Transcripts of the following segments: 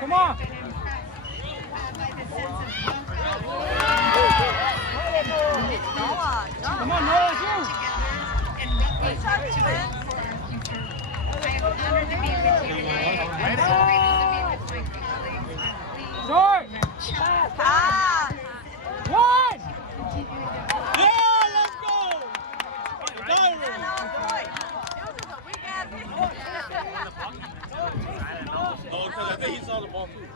Come on! Come on, Noah, you! Short! Ah! One! Yeah, let's go! No, because I think he saw the ball too.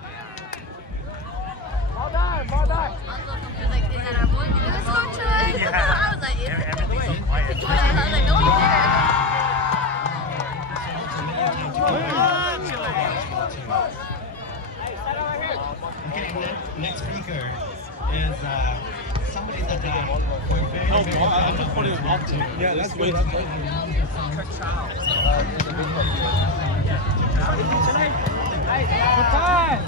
Ball dive, ball dive. I was a little confused, like, is that our boy? Let's go, Troy! I was like, is it? Everything's so quiet. I was like, no, he's there. Okay, next speaker is somebody that I'm just putting it off to. Yeah, that's way too late. Good time.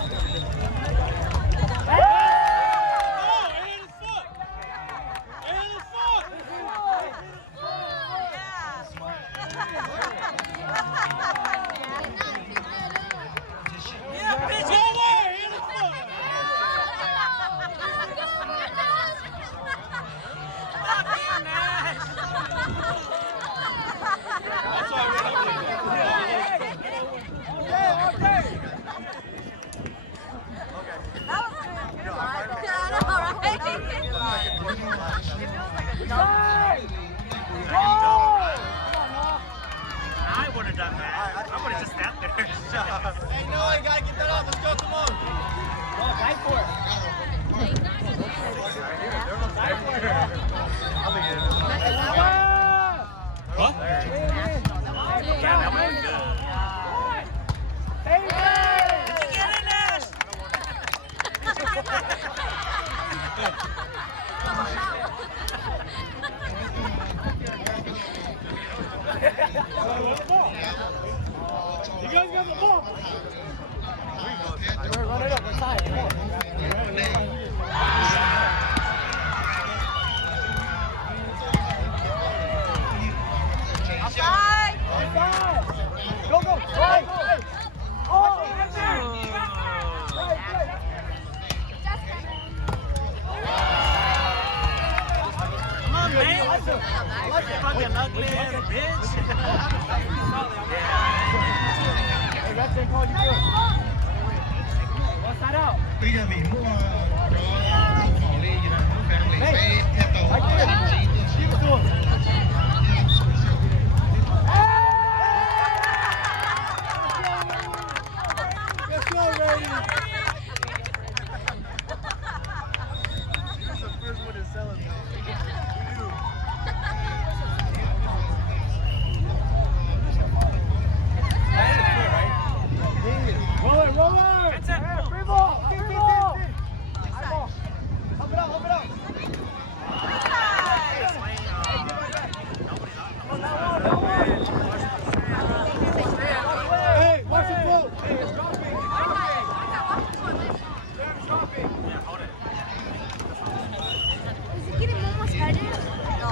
I would have done that. I would have just sat there. Hey, no, you gotta get that off. Let's go, come on. bitch. Hey, ref didn't call you good. One side out. Bây giờ bị mua bỏ đi như là family Hey, pay theo cầu right there. Give it to him. Let's go, Brady. He's the first one to celebrate. Roll it, roll it. Yeah, free ball, free ball. High ball. Help it out, help it out. Hey, watch it float. Hey, it's dropping. It's dropping. Is it getting almost headed? No.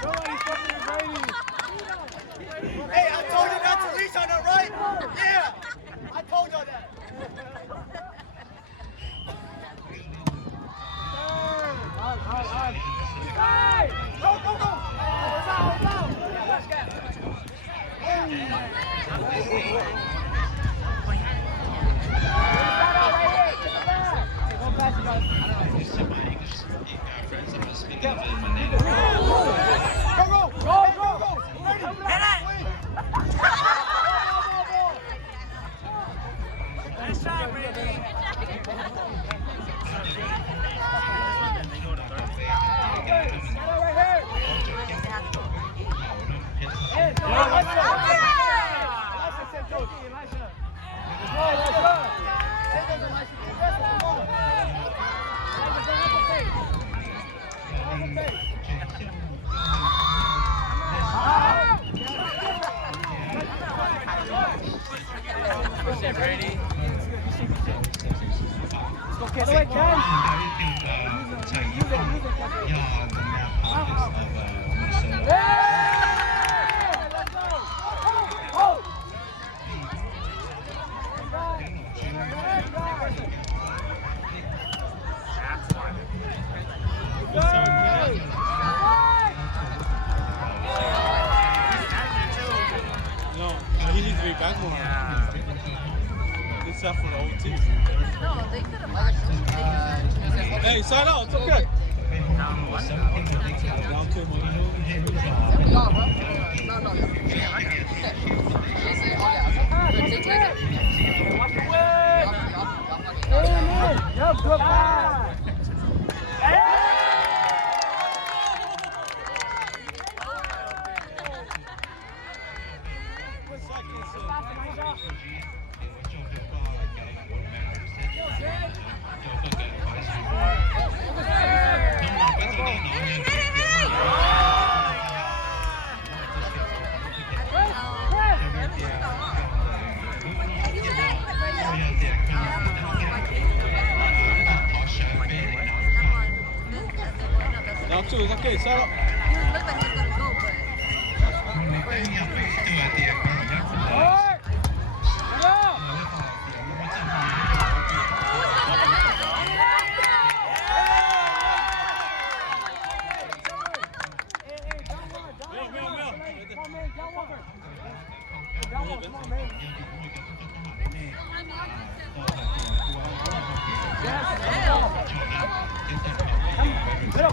Somebody stepping in Brady. Hey, I told you not to reach on that, right? Yeah. I told y'all that. Out. Hey! Go, go, go! It's out. Nice try, Brady. Brady. Okay, the way Ken. No, he needs to be back more. Except for the old team. No, they could have watched them. Hey, side out, it's okay. Down 2 1. Yep, good pass. Down 2 is okay, side out. He looked like he was gonna go, but Alright. Go.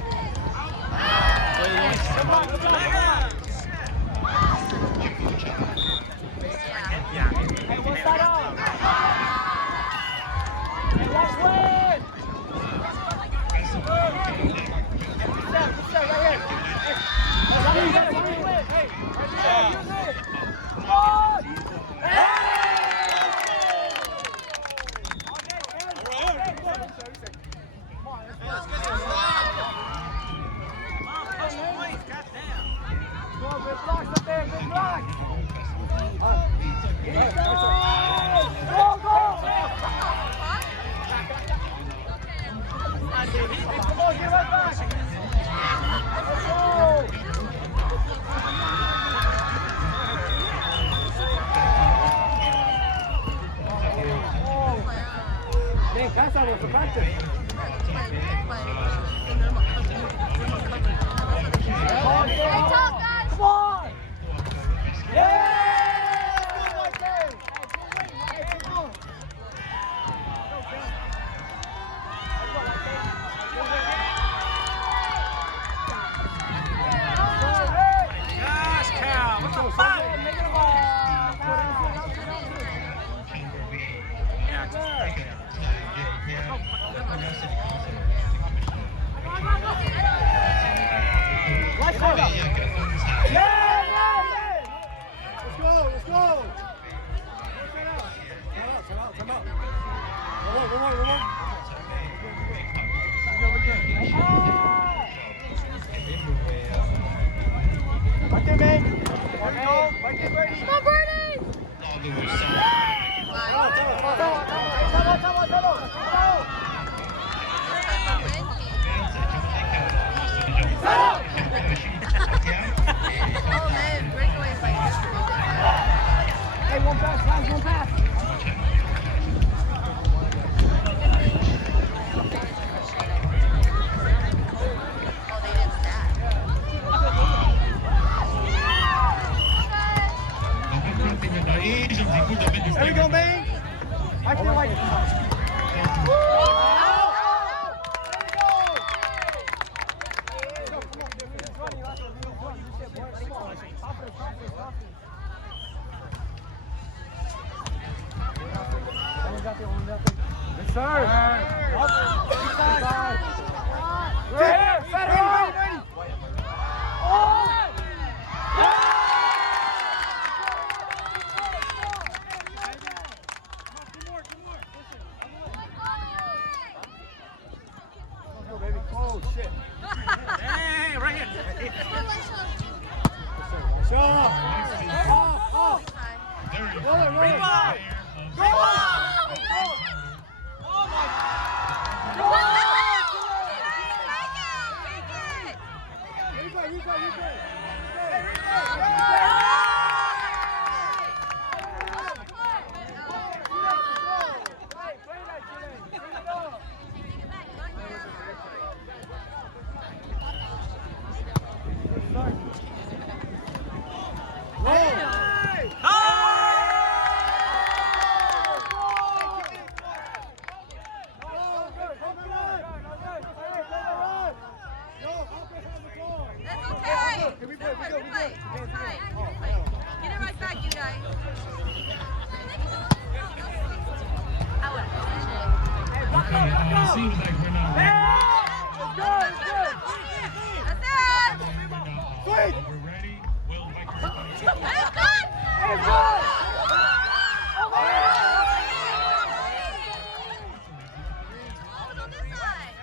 it's a practice. Great talk, guys. Come on! Yeah! Gosh, Cal, what the fuck? Let's go! Yeah! Let's go! Let's go! Time out. Come on. Right there, man. Right there, Brady. Come on, Birdie. Oh, man, breakaway is like this. Hey, one pass, guys, one pass. Oh, they didn't stat. There we go, man. I feel like Yes, sir. Oh, shit. Hey, right here. Show off. Off. Roll it. Rebound. That's okay. We play. It's fine. Get it right back, you guys. I would It seems like we're not. That's it. We're ready. We'll make It's good. Oh, it's on this side.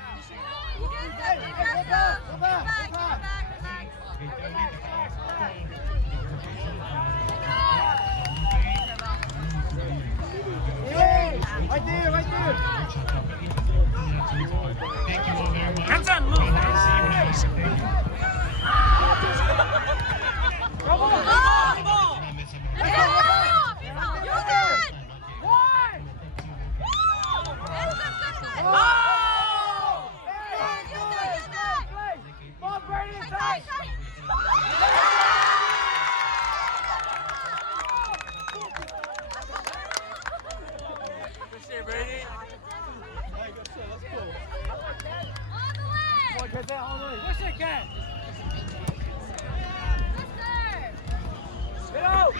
You guys got the aggressive. Get back. Relax. Right there. Thank you all very much. Kenton, move. Come on. Use it. Good. Use that. Come on, Brady, Tight. Good shit, Brady. On the way. Get that home run. Push it, Cat. Yes, sir. Get out.